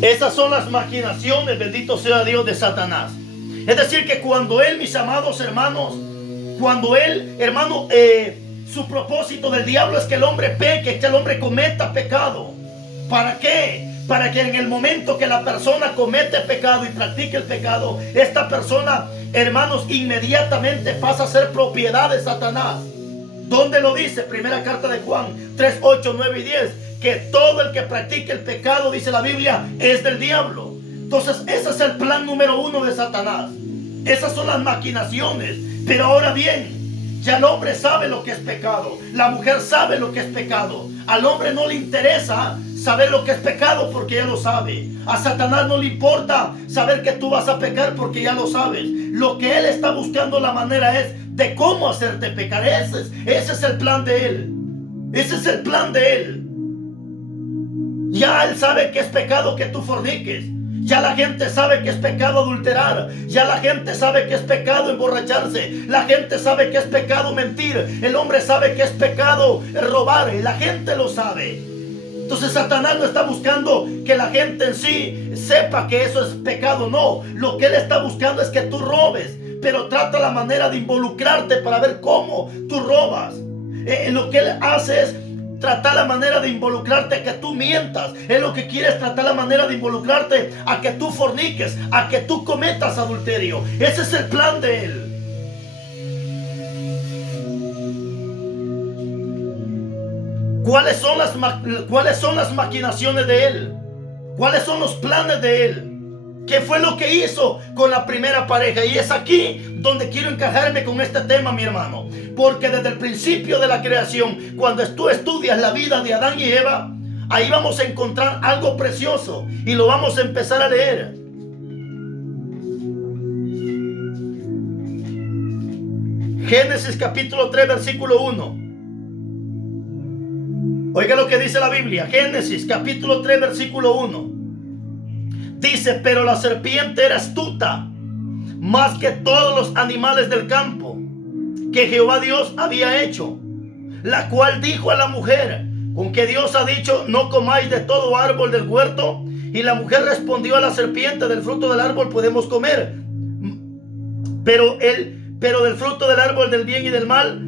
Esas son las maquinaciones, bendito sea Dios, de Satanás. Es decir, que cuando él, mis amados hermanos, cuando él, hermano, su propósito del diablo es que el hombre peque, que el hombre cometa pecado. ¿Para qué? Para que en el momento que la persona comete pecado y practique el pecado, esta persona, hermanos, inmediatamente pasa a ser propiedad de Satanás. ¿Dónde lo dice? Primera carta de Juan 3, 8, 9 y 10. Que todo el que practique el pecado, dice la Biblia, es del diablo. Entonces ese es el plan número uno de Satanás. Esas son las maquinaciones. Pero ahora bien, ya el hombre sabe lo que es pecado. La mujer sabe lo que es pecado. Al hombre no le interesa saber lo que es pecado porque ya lo sabe. A Satanás no le importa saber que tú vas a pecar porque ya lo sabes. Lo que él está buscando la manera es de cómo hacerte pecar. Ese es el plan de él. Ese es el plan de él. Ya él sabe que es pecado que tú forniques. Ya la gente sabe que es pecado adulterar. Ya la gente sabe que es pecado emborracharse. La gente sabe que es pecado mentir. El hombre sabe que es pecado robar. Y la gente lo sabe. Entonces Satanás no está buscando que la gente en sí sepa que eso es pecado. No, lo que él está buscando es que tú robes. Pero trata la manera de involucrarte para ver cómo tú robas. Lo que él hace es tratar la manera de involucrarte a que tú mientas. Él lo que quiere es tratar la manera de involucrarte a que tú forniques, a que tú cometas adulterio. Ese es el plan de él. ¿Cuáles son las maquinaciones de él? ¿Cuáles son los planes de él? ¿Qué fue lo que hizo con la primera pareja? Y es aquí donde quiero encajarme con este tema, mi hermano. Porque desde el principio de la creación, cuando tú estudias la vida de Adán y Eva, ahí vamos a encontrar algo precioso y lo vamos a empezar a leer. Génesis capítulo 3, versículo 1. Oiga lo que dice la Biblia. Génesis capítulo 3, versículo 1. Dice: pero la serpiente era astuta más que todos los animales del campo que Jehová Dios había hecho, la cual dijo a la mujer: con que Dios ha dicho, no comáis de todo árbol del huerto. Y la mujer respondió a la serpiente: del fruto del árbol podemos comer, pero del fruto del árbol del bien y del mal,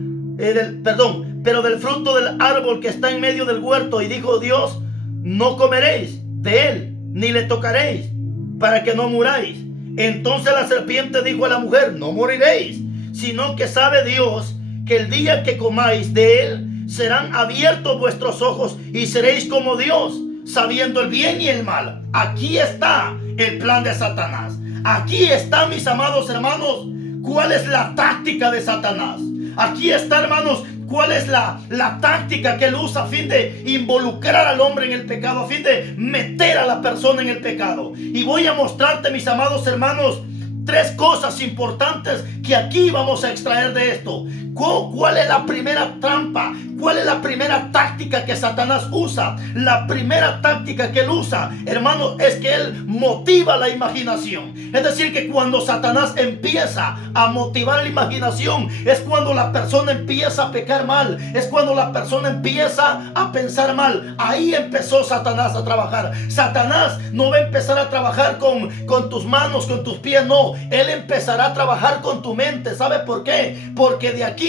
pero del fruto del árbol que está en medio del huerto. Y dijo Dios: no comeréis de él, ni le tocaréis, para que no muráis. Entonces la serpiente dijo a la mujer: no moriréis, sino que sabe Dios que el día que comáis de él, serán abiertos vuestros ojos y seréis como Dios, sabiendo el bien y el mal. Aquí está el plan de Satanás. Aquí está, mis amados hermanos, cuál es la táctica de Satanás. Aquí está, hermanos, cuál es la táctica que él usa a fin de involucrar al hombre en el pecado, a fin de meter a la persona en el pecado. Y voy a mostrarte, mis amados hermanos, tres cosas importantes que aquí vamos a extraer de esto. ¿Cuál es la primera trampa? ¿Cuál es la primera táctica que Satanás usa? La primera táctica que él usa, hermano, es que él motiva la imaginación. Es decir, que cuando Satanás empieza a motivar la imaginación, es cuando la persona empieza a pecar mal, es cuando la persona empieza a pensar mal. Ahí empezó Satanás a trabajar. Satanás no va a empezar a trabajar con tus manos, con tus pies, no. Él empezará a trabajar con tu mente. ¿Sabe por qué? Porque de aquí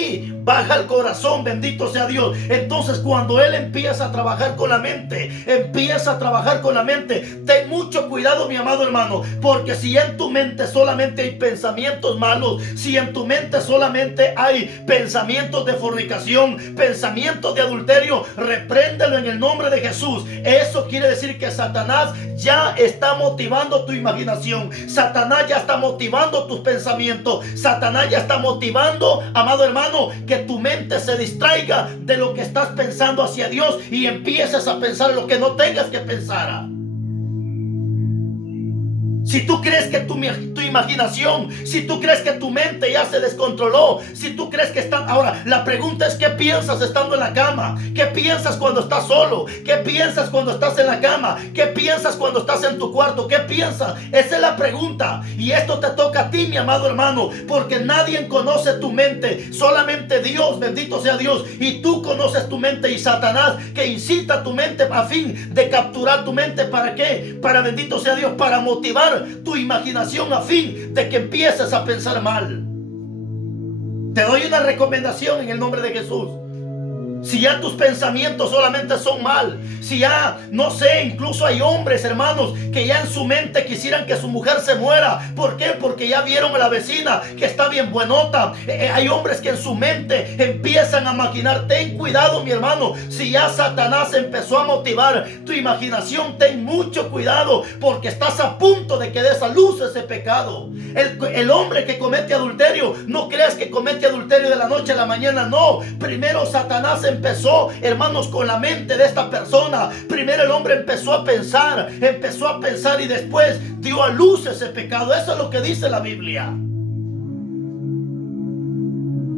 baja el corazón, bendito sea Dios. Entonces, cuando él empieza a trabajar con la mente, ten mucho cuidado, mi amado hermano, porque si en tu mente solamente hay pensamientos malos, si en tu mente solamente hay pensamientos de fornicación, pensamientos de adulterio, repréndelo en el nombre de Jesús. Eso quiere decir que Satanás ya está motivando tu imaginación. Satanás ya está motivando tus pensamientos. Satanás ya está motivando, amado hermano, que tu mente se distraiga de lo que estás pensando hacia Dios y empieces a pensar lo que no tengas que pensar. Si tú crees que tu imaginación, si tú crees que tu mente ya se descontroló, si tú crees que están... Ahora, la pregunta es: ¿qué piensas estando en la cama? ¿Qué piensas cuando estás solo? ¿Qué piensas cuando estás en la cama? ¿Qué piensas cuando estás en tu cuarto? ¿Qué piensas? Esa es la pregunta. Y esto te toca a ti, mi amado hermano, porque nadie conoce tu mente, solamente Dios, bendito sea Dios. Y tú conoces tu mente, y Satanás, que incita tu mente a fin de capturar tu mente. ¿Para qué? Para, bendito sea Dios, para motivar tu imaginación a fin de que empieces a pensar mal. Te doy una recomendación en el nombre de Jesús. Si ya tus pensamientos solamente son mal, si ya, no sé, incluso hay hombres, hermanos, que ya en su mente quisieran que su mujer se muera. ¿Por qué? Porque ya vieron a la vecina que está bien buenota. Hay hombres que en su mente empiezan a maquinar. Ten cuidado, mi hermano. Si ya Satanás empezó a motivar tu imaginación, ten mucho cuidado, porque estás a punto de que des a luz ese pecado. El hombre que comete adulterio, no creas que comete adulterio de la noche a la mañana. No, primero Satanás empezó, hermanos, con la mente de esta persona. Primero el hombre empezó a pensar y después dio a luz ese pecado. Eso es lo que dice la Biblia.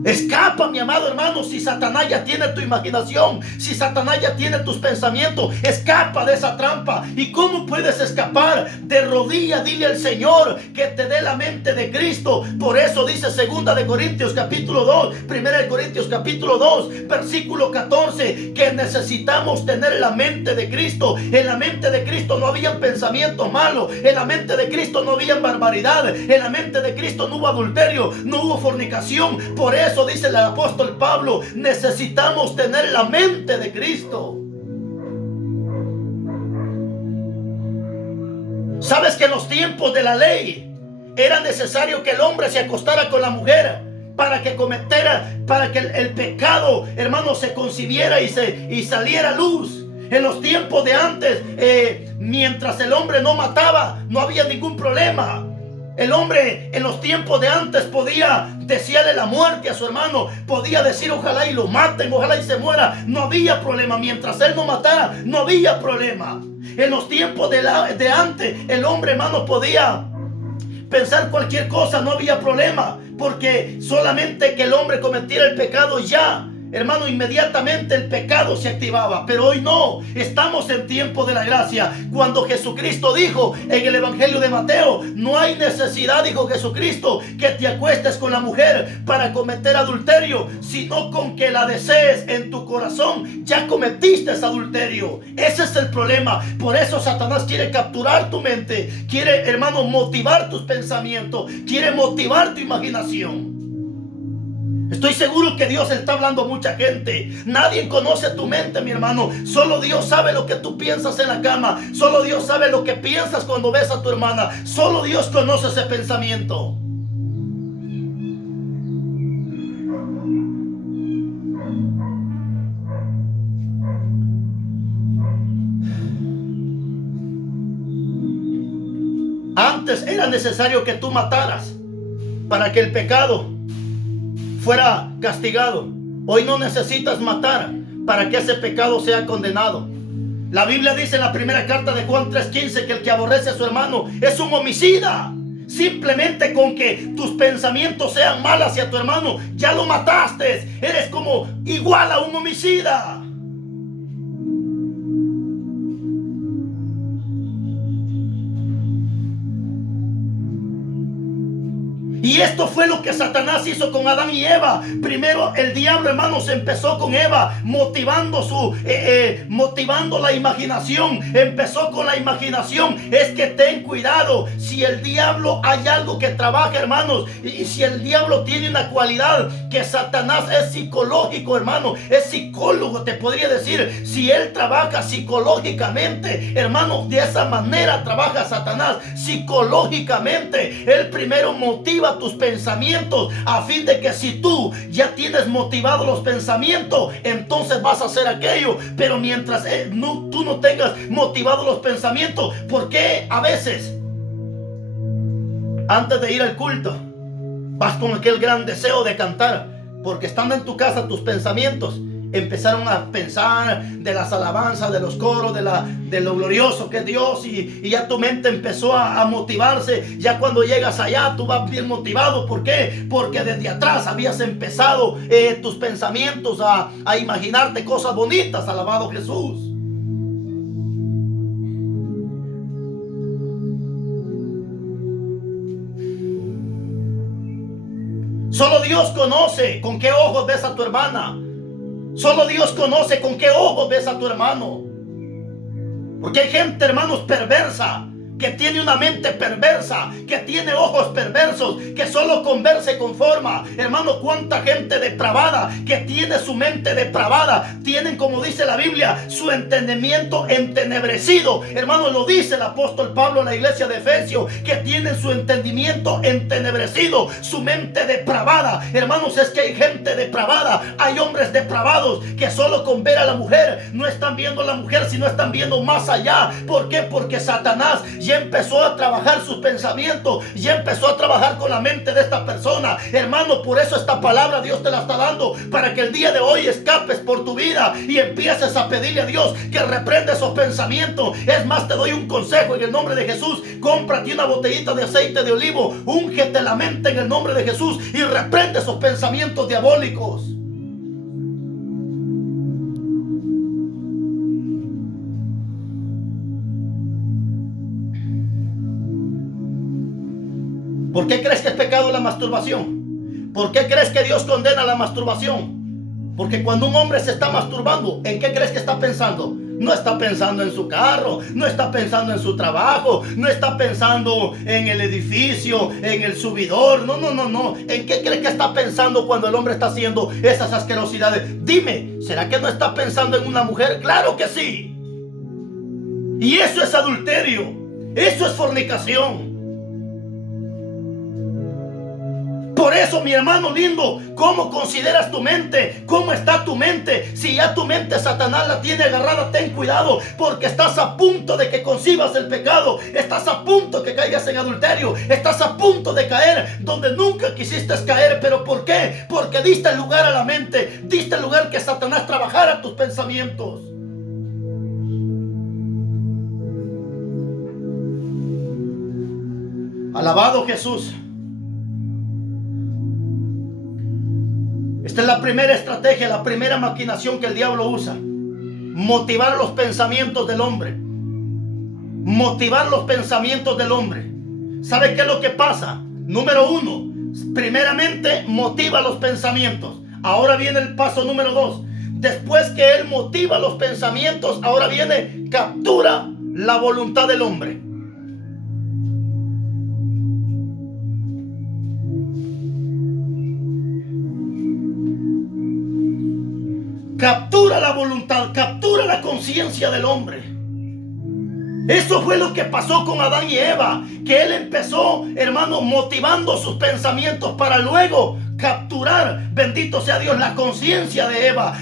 Escapa, mi amado hermano. Si Satanás ya tiene tu imaginación, si Satanás ya tiene tus pensamientos, escapa de esa trampa. ¿Y cómo puedes escapar? De rodillas, dile al Señor que te dé la mente de Cristo. Por eso dice 2 de Corintios capítulo 2, 1 de Corintios capítulo 2, versículo 14, que necesitamos tener la mente de Cristo. En la mente de Cristo no había pensamientos malos, en la mente de Cristo no había barbaridad, en la mente de Cristo no hubo adulterio, no hubo fornicación. Por eso dice el apóstol Pablo: necesitamos tener la mente de Cristo. ¿Sabes que en los tiempos de la ley era necesario que el hombre se acostara con la mujer para que el pecado, hermano, se concibiera y saliera a luz? En los tiempos de antes, mientras el hombre no mataba, no había ningún problema. El hombre en los tiempos de antes podía desearle la muerte a su hermano, podía decir: ojalá y lo maten, ojalá y se muera. No había problema. Mientras él no matara, no había problema. En los tiempos de antes, el hombre, hermano, podía pensar cualquier cosa, no había problema, porque solamente que el hombre cometiera el pecado, ya, hermano, inmediatamente el pecado se activaba. Pero hoy no, estamos en tiempo de la gracia. Cuando Jesucristo dijo en el Evangelio de Mateo: no hay necesidad, dijo Jesucristo, que te acuestes con la mujer para cometer adulterio, sino con que la desees en tu corazón, ya cometiste adulterio. Ese es el problema. Por eso Satanás quiere capturar tu mente, quiere, hermano, motivar tus pensamientos, quiere motivar tu imaginación. Estoy seguro que Dios está hablando a mucha gente. Nadie conoce tu mente, mi hermano. Solo Dios sabe lo que tú piensas en la cama. Solo Dios sabe lo que piensas cuando ves a tu hermana. Solo Dios conoce ese pensamiento. Antes era necesario que tú mataras para que el pecado fuera castigado. Hoy no necesitas matar para que ese pecado sea condenado. La Biblia dice en la primera carta de Juan 3:15 que el que aborrece a su hermano es un homicida. Simplemente con que tus pensamientos sean malos hacia tu hermano, ya lo mataste. Eres como igual a un homicida. Y esto fue lo que Satanás hizo con Adán y Eva. Primero el diablo, hermanos, empezó con Eva, motivando la imaginación. Empezó con la imaginación. Es que ten cuidado. Si el diablo hay algo que trabaja, hermanos, y si el diablo tiene una cualidad, que Satanás es psicológico, hermano, es psicólogo, te podría decir. Si él trabaja psicológicamente, hermano, de esa manera trabaja Satanás, psicológicamente. Él primero motiva tus pensamientos a fin de que si tú ya tienes motivados los pensamientos, entonces vas a hacer aquello. Pero mientras tú no tengas motivados los pensamientos, ¿por qué a veces antes de ir al culto vas con aquel gran deseo de cantar? Porque estando en tu casa tus pensamientos empezaron a pensar de las alabanzas, de los coros, de lo glorioso que es Dios, y ya tu mente empezó a motivarse. Ya cuando llegas allá tú vas bien motivado. ¿Por qué? Porque desde atrás habías empezado tus pensamientos a imaginarte cosas bonitas. Alabado Jesús. Solo Dios conoce con qué ojos ves a tu hermana. Solo Dios conoce con qué ojos ves a tu hermano. Porque hay gente, hermanos, perversa, que tiene una mente perversa, que tiene ojos perversos, que solo con ver se conforma. Hermano, cuánta gente depravada que tiene su mente depravada, tienen, como dice la Biblia, su entendimiento entenebrecido. Hermano, lo dice el apóstol Pablo en la iglesia de Efesios, que tienen su entendimiento entenebrecido, su mente depravada. Hermanos, es que hay gente depravada, hay hombres depravados que solo con ver a la mujer no están viendo a la mujer, sino están viendo más allá. ¿Por qué? Porque Satanás ya empezó a trabajar sus pensamientos, ya empezó a trabajar con la mente de esta persona. Hermano, por eso esta palabra Dios te la está dando, para que el día de hoy escapes por tu vida y empieces a pedirle a Dios que reprenda esos pensamientos. Es más, te doy un consejo en el nombre de Jesús: cómprate una botellita de aceite de olivo, úngete la mente en el nombre de Jesús y reprende esos pensamientos diabólicos. ¿Por qué crees que es pecado la masturbación? ¿Por qué crees que Dios condena la masturbación? Porque cuando un hombre se está masturbando, ¿en qué crees que está pensando? No está pensando en su carro, no está pensando en su trabajo, no está pensando en el edificio, en el subidor. No. ¿En qué crees que está pensando cuando el hombre está haciendo esas asquerosidades? Dime, ¿será que no está pensando en una mujer? Claro que sí. Y eso es adulterio, eso es fornicación. Por eso, mi hermano lindo, ¿cómo consideras tu mente? ¿Cómo está tu mente? Si ya tu mente Satanás la tiene agarrada, ten cuidado, porque estás a punto de que concibas el pecado. Estás a punto de que caigas en adulterio. Estás a punto de caer donde nunca quisiste caer. ¿Pero por qué? Porque diste lugar a la mente, diste lugar que Satanás trabajara tus pensamientos. Alabado Jesús. Esta es la primera estrategia, la primera maquinación que el diablo usa: motivar los pensamientos del hombre. Motivar los pensamientos del hombre. ¿Sabe qué es lo que pasa? Número uno, primeramente motiva los pensamientos. Ahora viene el paso número 2. Después que él motiva los pensamientos, ahora viene: captura la voluntad del hombre. Captura la voluntad, captura la conciencia del hombre. Eso fue lo que pasó con Adán y Eva, que él empezó, hermano, motivando sus pensamientos para luego capturar, bendito sea Dios, la conciencia de Eva,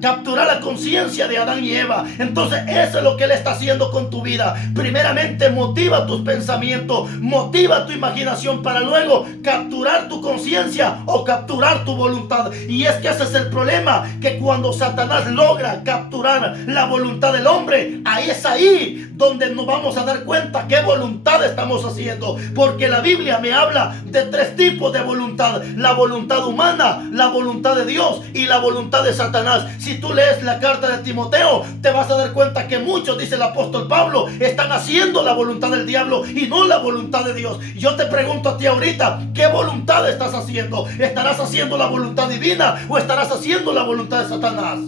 capturar la conciencia de Adán y Eva. Entonces eso es lo que él está haciendo con tu vida. Primeramente motiva tus pensamientos, motiva tu imaginación para luego capturar tu conciencia o capturar tu voluntad. Y es que ese es el problema, que cuando Satanás logra capturar la voluntad del hombre, ahí es ahí donde nos vamos a dar cuenta qué voluntad estamos haciendo. Porque la Biblia me habla de 3 tipos de voluntad: la voluntad humana, la voluntad de Dios y la voluntad de Satanás. Si tú lees la carta de Timoteo, te vas a dar cuenta que muchos, dice el apóstol Pablo, están haciendo la voluntad del diablo y no la voluntad de Dios. Yo te pregunto a ti ahorita, ¿qué voluntad estás haciendo? ¿Estarás haciendo la voluntad divina o estarás haciendo la voluntad de Satanás?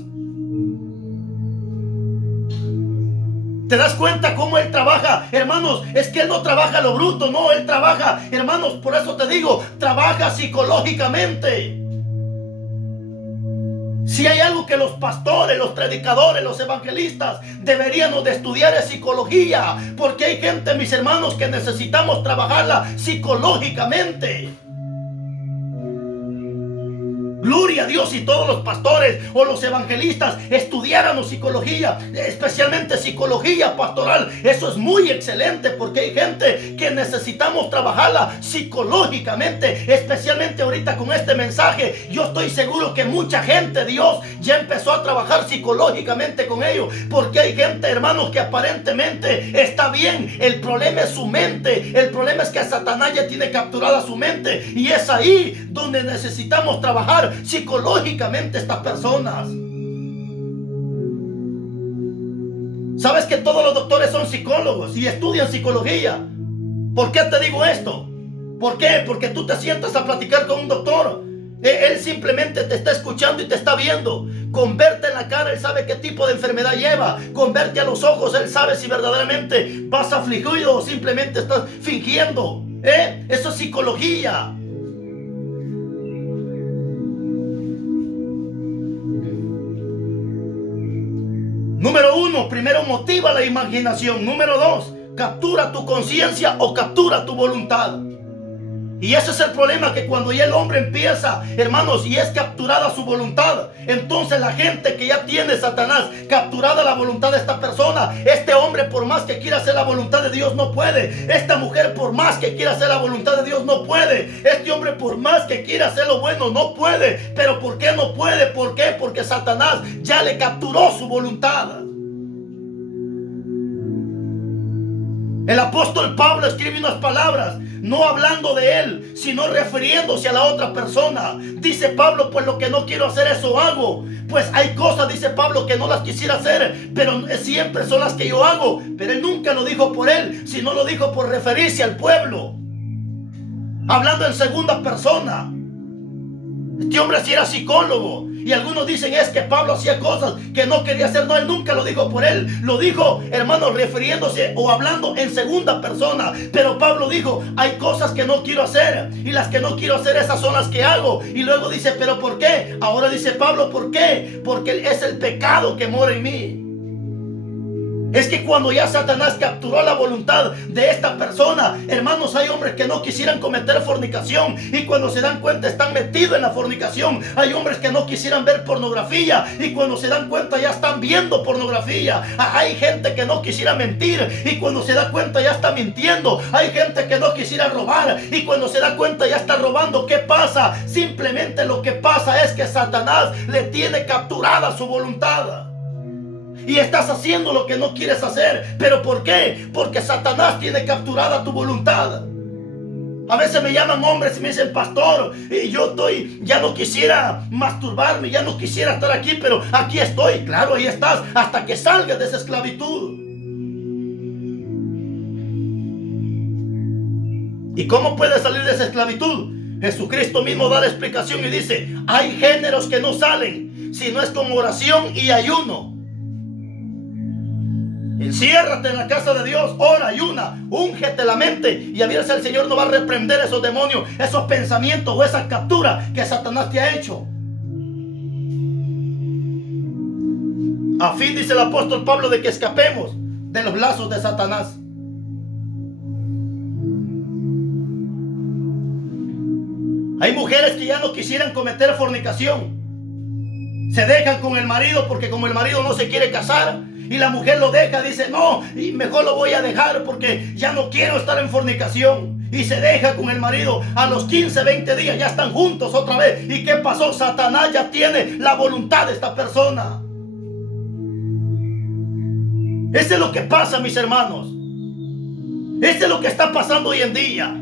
¿Te das cuenta cómo él trabaja? Hermanos, es que él no trabaja a lo bruto, no, él trabaja, hermanos, por eso te digo, trabaja psicológicamente. Si hay algo que los pastores, los predicadores, los evangelistas deberíamos de estudiar, es psicología, porque hay gente, mis hermanos, que necesitamos trabajarla psicológicamente. Gloria a Dios si todos los pastores o los evangelistas estudiáramos psicología, especialmente psicología pastoral. Eso es muy excelente, porque hay gente que necesitamos trabajarla psicológicamente, especialmente ahorita con este mensaje. Yo estoy seguro que mucha gente, Dios ya empezó a trabajar psicológicamente con ellos, porque hay gente, hermanos, que aparentemente está bien. El problema es su mente. El problema es que Satanás ya tiene capturada su mente, y es ahí donde necesitamos trabajar psicológicamente estas personas. Sabes que todos los doctores son psicólogos y estudian psicología. ¿Por qué te digo esto? ¿Por qué? Porque tú te sientas a platicar con un doctor. Él simplemente te está escuchando y te está viendo. Con verte en la cara, él sabe qué tipo de enfermedad lleva. Con verte a los ojos, él sabe si verdaderamente vas afligido o simplemente estás fingiendo. Eso es psicología. Número 1, primero motiva la imaginación. Número 2, captura tu conciencia o captura tu voluntad. Y ese es el problema, que cuando ya el hombre empieza, hermanos, y es capturada su voluntad, entonces la gente que ya tiene Satanás capturada la voluntad de esta persona, este hombre por más que quiera hacer la voluntad de Dios no puede. Esta mujer por más que quiera hacer la voluntad de Dios no puede. Este hombre por más que quiera hacer lo bueno no puede. ¿Pero por qué no puede? ¿Por qué? Porque Satanás ya le capturó su voluntad. El apóstol Pablo escribe unas palabras, no hablando de él, sino refiriéndose a la otra persona. Dice Pablo, pues lo que no quiero hacer, eso hago. Pues hay cosas, dice Pablo, que no las quisiera hacer, pero siempre son las que yo hago. Pero él nunca lo dijo por él, sino lo dijo por referirse al pueblo, hablando en segunda persona. Este hombre sí era psicólogo. Y algunos dicen es que Pablo hacía cosas que no quería hacer. No, él nunca lo dijo por él. Lo dijo, hermano, refiriéndose o hablando en segunda persona. Pero Pablo dijo, hay cosas que no quiero hacer, y las que no quiero hacer, esas son las que hago. Y luego dice, ¿pero por qué? Ahora dice Pablo, ¿por qué? Porque es el pecado que mora en mí. Es que cuando ya Satanás capturó la voluntad de esta persona, hermanos, hay hombres que no quisieran cometer fornicación, y cuando se dan cuenta están metidos en la fornicación. Hay hombres que no quisieran ver pornografía, y cuando se dan cuenta ya están viendo pornografía. Hay gente que no quisiera mentir, y cuando se da cuenta ya está mintiendo. Hay gente que no quisiera robar, y cuando se da cuenta ya está robando. ¿Qué pasa? Simplemente lo que pasa es que Satanás le tiene capturada su voluntad. Y estás haciendo lo que no quieres hacer. ¿Pero por qué? Porque Satanás tiene capturada tu voluntad. A veces me llaman hombres y me dicen, pastor, ya no quisiera masturbarme, ya no quisiera estar aquí, pero aquí estoy. Claro, ahí estás, hasta que salgas de esa esclavitud. ¿Y cómo puedes salir de esa esclavitud? Jesucristo mismo da la explicación y dice, hay géneros que no salen si no es con oración y ayuno. Enciérrate en la casa de Dios, ora, ayuna, úngete la mente, y a ver si el Señor no va a reprender esos demonios, esos pensamientos o esas capturas que Satanás te ha hecho. A fin, dice el apóstol Pablo, de que escapemos de los lazos de Satanás. Hay mujeres que ya no quisieran cometer fornicación. Se dejan con el marido porque como el marido no se quiere casar, y la mujer lo deja, dice, no, y mejor lo voy a dejar porque ya no quiero estar en fornicación. Y se deja con el marido. A los 15, 20 días ya están juntos otra vez. ¿Y qué pasó? Satanás ya tiene la voluntad de esta persona. Eso es lo que pasa, mis hermanos. Eso es lo que está pasando hoy en día.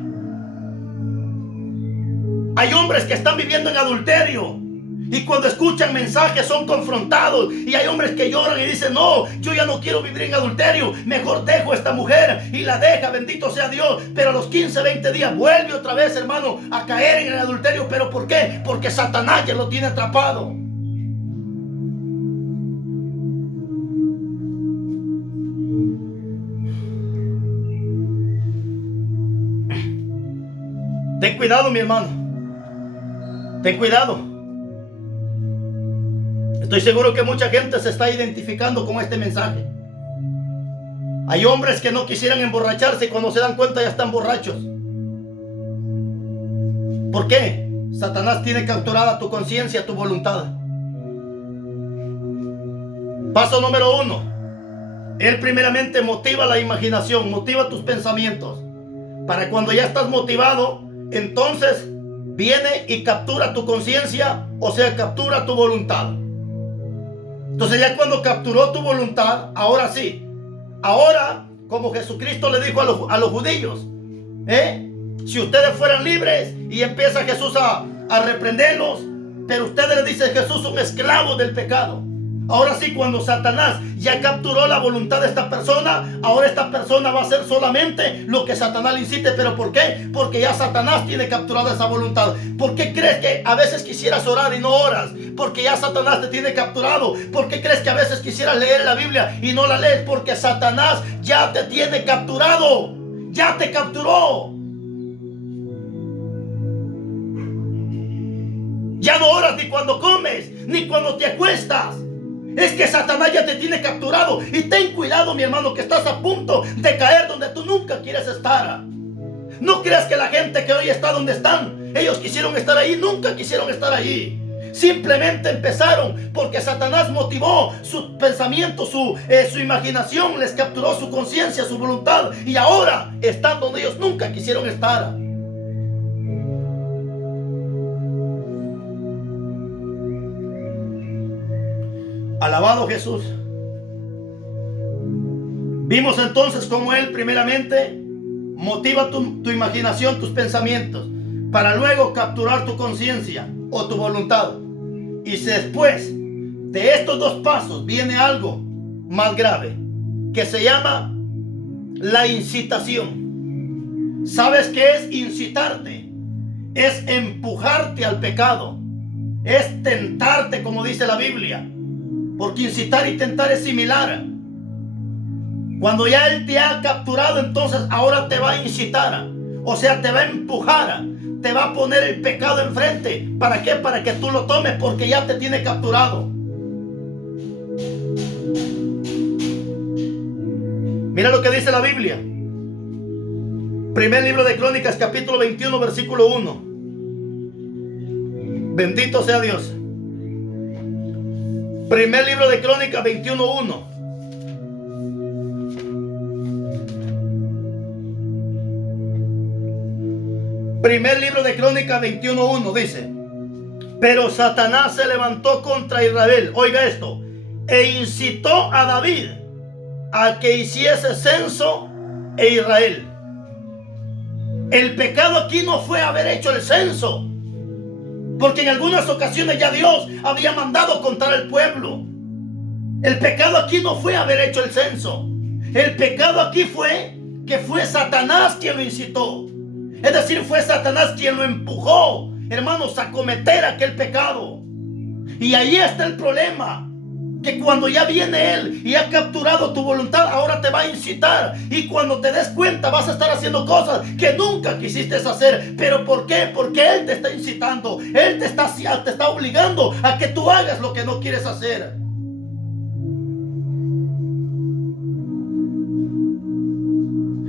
Hay hombres que están viviendo en adulterio, y cuando escuchan mensajes son confrontados. Y hay hombres que lloran y dicen, no, yo ya no quiero vivir en adulterio, mejor dejo a esta mujer. Y la deja, bendito sea Dios. Pero a los 15, 20 días vuelve otra vez, hermano, a caer en el adulterio. ¿Pero por qué? Porque Satanás ya lo tiene atrapado. Ten cuidado, mi hermano. Ten cuidado. Estoy seguro que mucha gente se está identificando con este mensaje. Hay hombres que no quisieran emborracharse y cuando se dan cuenta ya están borrachos. ¿Por qué? Satanás tiene capturada tu conciencia, tu voluntad. Paso número 1. Él primeramente motiva la imaginación, motiva tus pensamientos. Para cuando ya estás motivado, entonces viene y captura tu conciencia, o sea, captura tu voluntad. Entonces ya cuando capturó tu voluntad, ahora sí, ahora como Jesucristo le dijo a los judíos, si ustedes fueran libres, y empieza Jesús a reprenderlos, pero ustedes le dicen Jesús son esclavos del pecado. Ahora sí, cuando Satanás ya capturó la voluntad de esta persona, ahora esta persona va a hacer solamente lo que Satanás le incite. ¿Pero por qué? Porque ya Satanás tiene capturada esa voluntad. ¿Por qué crees que a veces quisieras orar y no oras? Porque ya Satanás te tiene capturado. ¿Por qué crees que a veces quisieras leer la Biblia y no la lees? Porque Satanás ya te tiene capturado. Ya te capturó. Ya no oras ni cuando comes, ni cuando te acuestas. Es que Satanás ya te tiene capturado. Y ten cuidado, mi hermano, que estás a punto de caer donde tú nunca quieres estar. No creas que la gente que hoy está donde están, ellos quisieron estar ahí, nunca quisieron estar ahí. Simplemente empezaron porque Satanás motivó su pensamiento, su imaginación, les capturó su conciencia, su voluntad. Y ahora están donde ellos nunca quisieron estar. Alabado Jesús. Vimos entonces cómo Él primeramente motiva tu imaginación, tus pensamientos, para luego capturar tu conciencia o tu voluntad. Y después de estos dos pasos viene algo más grave, que se llama la incitación. ¿Sabes qué es incitarte? Es empujarte al pecado. Es tentarte, como dice la Biblia. Porque incitar y tentar es similar. Cuando ya Él te ha capturado, entonces ahora te va a incitar. O sea, te va a empujar. Te va a poner el pecado enfrente. ¿Para qué? Para que tú lo tomes, porque ya te tiene capturado. Mira lo que dice la Biblia. Primer libro de Crónicas, capítulo 21, versículo 1. Bendito sea Dios. Primer libro de Crónicas 21:1. Primer libro de Crónicas 21:1 dice: pero Satanás se levantó contra Israel, oiga esto, e incitó a David a que hiciese censo e Israel. El pecado aquí no fue haber hecho el censo, porque en algunas ocasiones ya Dios había mandado contar al pueblo. El pecado aquí no fue haber hecho el censo. El pecado aquí fue que fue Satanás quien lo incitó. Es decir, fue Satanás quien lo empujó, hermanos, a cometer aquel pecado. Y ahí está el problema. Que cuando ya viene Él y ha capturado tu voluntad, ahora te va a incitar. Y cuando te des cuenta vas a estar haciendo cosas que nunca quisiste hacer. ¿Pero por qué? Porque Él te está incitando. Él te está obligando a que tú hagas lo que no quieres hacer.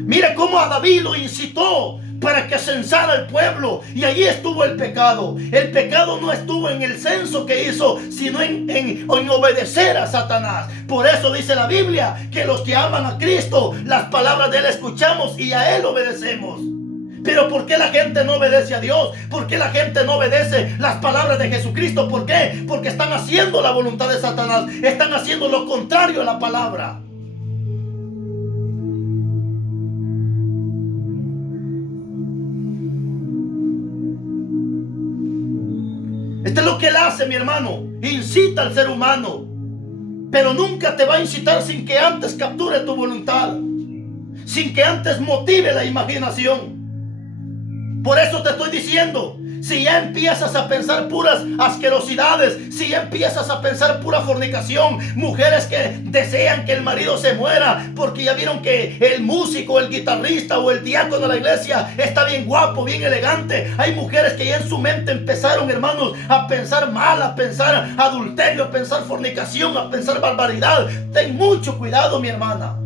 Mira cómo a David lo incitó para que censara al pueblo, y allí estuvo el pecado. El pecado no estuvo en el censo que hizo, sino en obedecer a Satanás. Por eso dice la Biblia que los que aman a Cristo, las palabras de Él escuchamos y a Él obedecemos. Pero ¿por qué la gente no obedece a Dios? ¿Por qué la gente no obedece las palabras de Jesucristo? ¿Por qué? Porque están haciendo la voluntad de Satanás, están haciendo lo contrario a la palabra. Esto es lo que Él hace, mi hermano. Incita al ser humano. Pero nunca te va a incitar sin que antes capture tu voluntad. Sin que antes motive la imaginación. Por eso te estoy diciendo, si ya empiezas a pensar puras asquerosidades, si ya empiezas a pensar pura fornicación, mujeres que desean que el marido se muera porque ya vieron que el músico, el guitarrista o el diácono de la iglesia está bien guapo, bien elegante. Hay mujeres que ya en su mente empezaron, hermanos, a pensar mal, a pensar adulterio, a pensar fornicación, a pensar barbaridad. Ten mucho cuidado, mi hermana.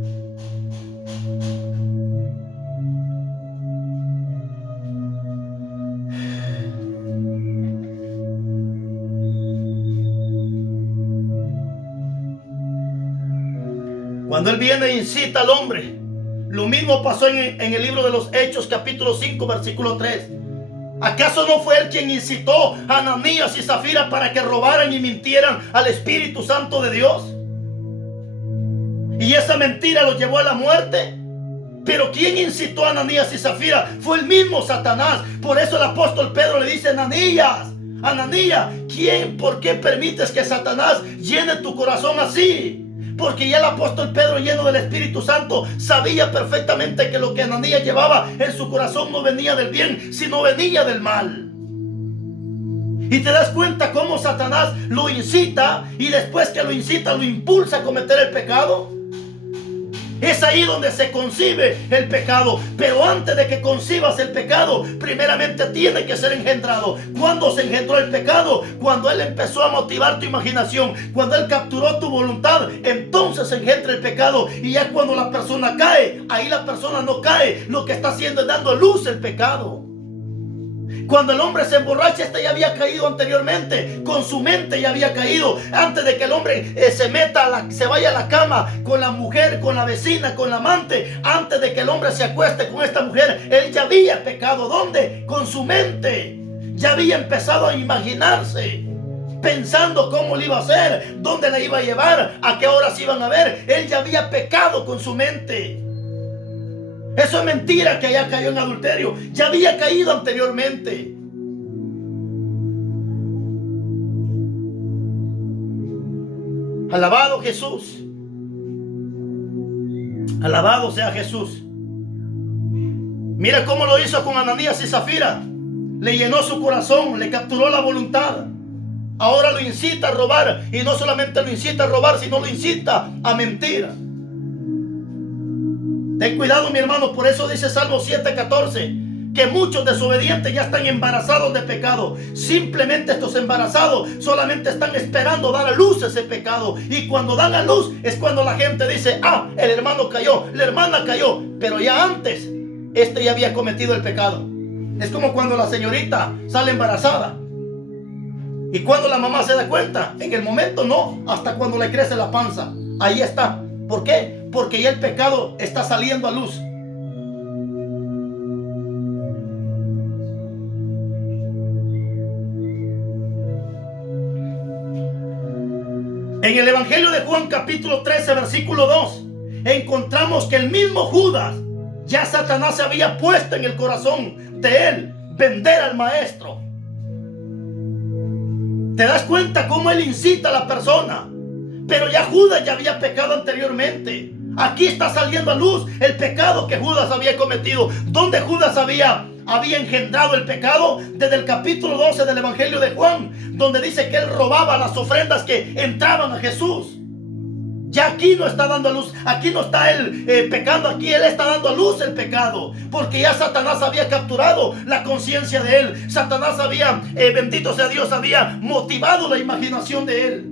Cuando él viene e incita al hombre. Lo mismo pasó en el libro de los Hechos, capítulo 5, versículo 3. ¿Acaso no fue él quien incitó a Ananías y Zafira para que robaran y mintieran al Espíritu Santo de Dios? Y esa mentira los llevó a la muerte. Pero ¿quién incitó a Ananías y Zafira? Fue el mismo Satanás. Por eso el apóstol Pedro le dice: Ananías, Ananías, ¿por qué permites que Satanás llene tu corazón así? Porque ya el apóstol Pedro, lleno del Espíritu Santo, sabía perfectamente que lo que Ananías llevaba en su corazón no venía del bien, sino venía del mal. Y te das cuenta cómo Satanás lo incita, y después que lo incita, lo impulsa a cometer el pecado. Es ahí donde se concibe el pecado. Pero antes de que concibas el pecado, primeramente tiene que ser engendrado. ¿Cuándo se engendró el pecado? Cuando él empezó a motivar tu imaginación, cuando él capturó tu voluntad, entonces se engendra el pecado. Y ya cuando la persona cae, ahí la persona no cae, lo que está haciendo es dando a luz el pecado. Cuando el hombre se emborracha, este ya había caído anteriormente. Con su mente ya había caído. Antes de que el hombre se vaya a la cama con la mujer, con la vecina, con la amante, antes de que el hombre se acueste con esta mujer, él ya había pecado. ¿Dónde? Con su mente. Ya había empezado a imaginarse, pensando cómo le iba a hacer, dónde la iba a llevar, a qué horas iban a ver. Él ya había pecado con su mente. Eso es mentira que haya caído en adulterio. Ya había caído anteriormente. Alabado Jesús. Alabado sea Jesús. Mira cómo lo hizo con Ananías y Zafira. Le llenó su corazón, le capturó la voluntad. Ahora lo incita a robar. Y no solamente lo incita a robar, sino lo incita a mentir. Ten cuidado, mi hermano. Por eso dice Salmo 7:14, que muchos desobedientes ya están embarazados de pecado. Simplemente estos embarazados solamente están esperando dar a luz ese pecado. Y cuando dan a luz es cuando la gente dice: el hermano cayó, la hermana cayó. Pero ya antes, ya había cometido el pecado. Es como cuando la señorita sale embarazada. Y cuando la mamá se da cuenta, en el momento no, hasta cuando le crece la panza. Ahí está. ¿Por qué? Porque ya el pecado está saliendo a luz. En el Evangelio de Juan, capítulo 13, versículo 2, encontramos que el mismo Judas, ya Satanás se había puesto en el corazón de él vender al maestro. ¿Te das cuenta cómo él incita a la persona? Pero ya Judas ya había pecado anteriormente. Aquí está saliendo a luz el pecado que Judas había cometido. ¿Dónde Judas había engendrado el pecado? Desde el capítulo 12 del Evangelio de Juan, donde dice que él robaba las ofrendas que entraban a Jesús. Ya aquí no está dando a luz. Aquí no está él pecando. Aquí él está dando a luz el pecado. Porque ya Satanás había capturado la conciencia de él. Satanás había, bendito sea Dios, había motivado la imaginación de él.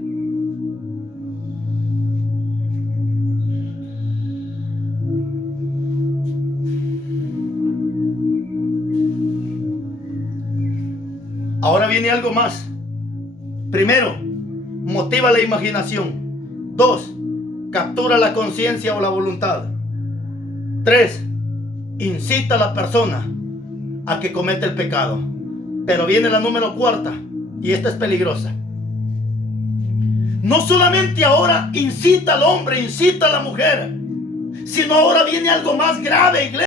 Ahora viene algo más. Primero, motiva la imaginación. 2, captura la conciencia o la voluntad. 3, incita a la persona a que cometa el pecado. Pero viene la número 4, y esta es peligrosa. No solamente ahora incita al hombre, incita a la mujer, sino ahora viene algo más grave, iglesia.